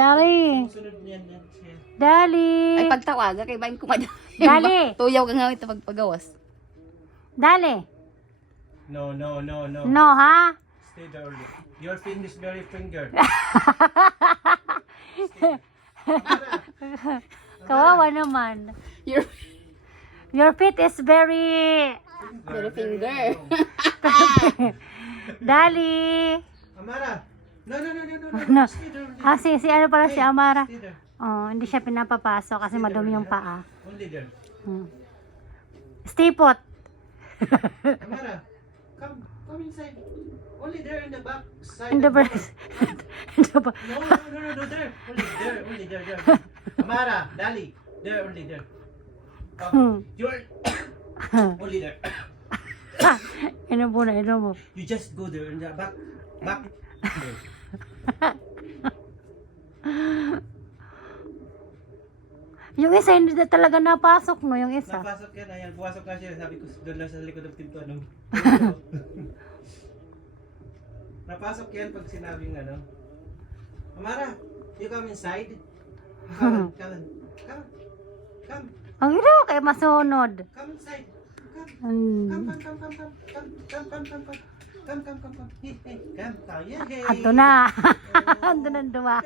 Dali. Sunod niyan yan siya. Dali. Ay, pagtawaga kay bain kumadali. Dali. Tuyaw ka nga ito pagpagawas. Dali. No. No, ha? Stay there only. Your fingers very finger. Kawawa naman. Your Your feet is very... Very finger. Dali. Amara. No. No. Stay there only. Si ano pala si Amara. Stay there. Oh, hindi siya pinapapasok kasi madumi yung paa. Only there. Stay put. Amara. Come inside. Only there in the back side. In the of door. breast. In the ba- No, there. Only there. Amara, Dali. There, only there. You're only there. Ino mo. You just go there in the back. There. Yung isa hindi na talaga napasok, no? Yung isa. Napasok yan, ayan. Pumasok na siya. Sabi ko, doon lang sa likod ng pinto. Ano? Napasok yan pag sinabing ano. Amara, you come inside. Come. Ang ino, kaya masunod. Come inside. Hmm. Come. Hey, come. Yay. Ato na. Ando na duwa.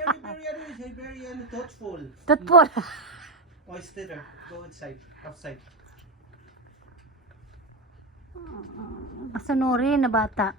Very thoughtful. Tutpol. Oh, stay there. Go outside. Masunurin na bata.